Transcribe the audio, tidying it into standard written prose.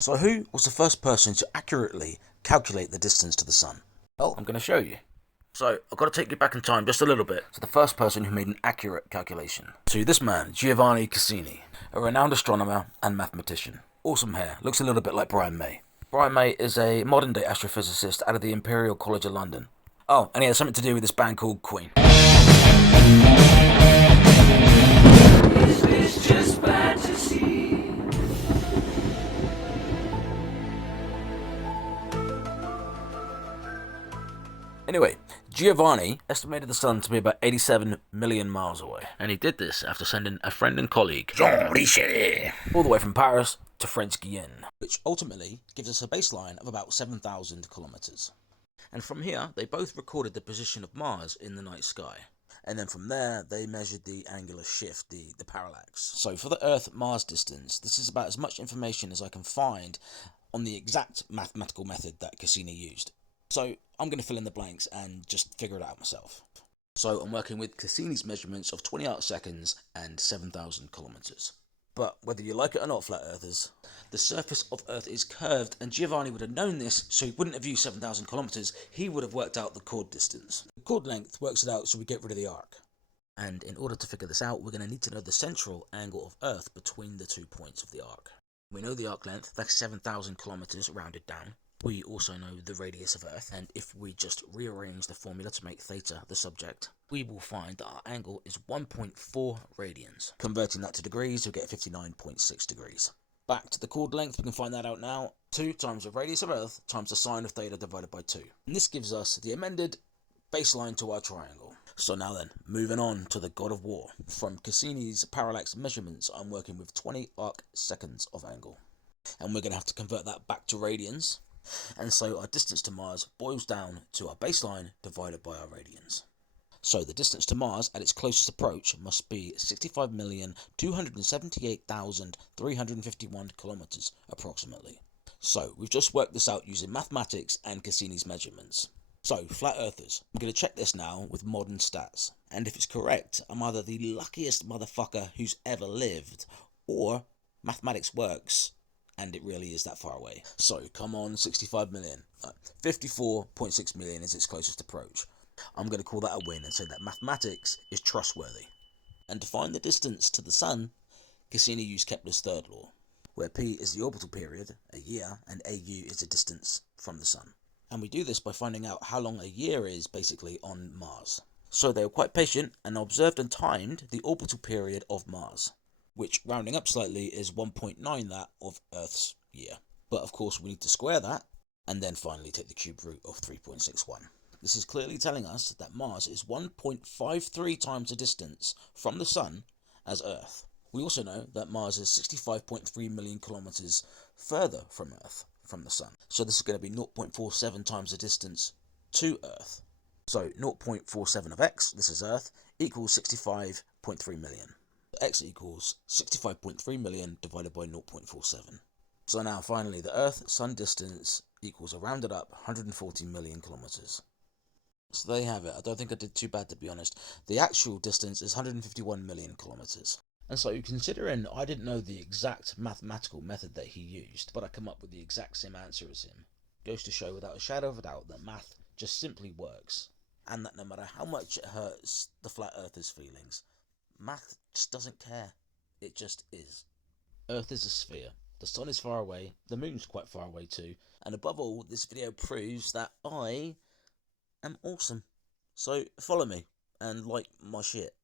So who was the first person to accurately calculate the distance to the sun? Well, I'm going to show you. So I've got to take you back in time just a little bit to the first person who made an accurate calculation. To this man, Giovanni Cassini, a renowned astronomer and mathematician. Awesome hair, looks a little bit like Brian May. Brian May is a modern day astrophysicist out of the Imperial College of London. Oh, and he has something to do with this band called Queen. Is this just fantasy? Anyway, Giovanni estimated the sun to be about 87 million miles away. And he did this after sending a friend and colleague, Jean Richet, all the way from Paris to French Guiana, which ultimately gives us a baseline of about 7,000 kilometers. And from here, they both recorded the position of Mars in the night sky. And then from there, they measured the angular shift, the parallax. So for the Earth-Mars distance, this is about as much information as I can find on the exact mathematical method that Cassini used. So I'm going to fill in the blanks and just figure it out myself. So I'm working with Cassini's measurements of 20 arc seconds and 7,000 kilometers. But whether you like it or not, flat earthers, the surface of Earth is curved, and Giovanni would have known this, so he wouldn't have used 7,000 kilometers. He would have worked out the chord distance. The chord length works it out, so we get rid of the arc. And in order to figure this out, we're going to need to know the central angle of Earth between the 2 points of the arc. We know the arc length, that's 7,000 kilometers rounded down. We also know the radius of Earth, and if we just rearrange the formula to make theta the subject, we will find that our angle is 1.4 radians. Converting that to degrees, we get 59.6 degrees. Back to the chord length, we can find that out now. 2 times the radius of Earth times the sine of theta divided by 2. And this gives us the amended baseline to our triangle. So now then, moving on to the God of War. From Cassini's parallax measurements, I'm working with 20 arc seconds of angle. And we're going to have to convert that back to radians. And so our distance to Mars boils down to our baseline divided by our radians. So the distance to Mars at its closest approach must be 65,278,351 kilometers approximately. So we've just worked this out using mathematics and Cassini's measurements. So flat earthers, I'm going to check this now with modern stats. And if it's correct, I'm either the luckiest motherfucker who's ever lived, or mathematics works and it really is that far away. So, come on, 65 million. 54.6 million is its closest approach. I'm going to call that a win and say that mathematics is trustworthy. And to find the distance to the sun, Cassini used Kepler's third law, where P is the orbital period, a year, and AU is the distance from the sun. And we do this by finding out how long a year is, basically, on Mars. So they were quite patient and observed and timed the orbital period of Mars, which, rounding up slightly, is 1.9 that of Earth's year. But of course we need to square that, and then finally take the cube root of 3.61. This is clearly telling us that Mars is 1.53 times the distance from the Sun as Earth. We also know that Mars is 65.3 million kilometers further from Earth, from the Sun. So this is going to be 0.47 times the distance to Earth. So 0.47 of x, this is Earth, equals 65.3 million. X equals 65.3 million divided by 0.47. So now finally the Earth-Sun distance equals a rounded up 140 million kilometers. So there you have it. I don't think I did too bad, to be honest. The actual distance is 151 million kilometers. And so considering I didn't know the exact mathematical method that he used, but I come up with the exact same answer as him, goes to show without a shadow of a doubt that math just simply works. And that no matter how much it hurts the flat earthers' feelings, math just doesn't care. It just is. Earth is a sphere. The sun is far away. The moon's quite far away too. And above all, this video proves that I am awesome. So follow me and like my shit.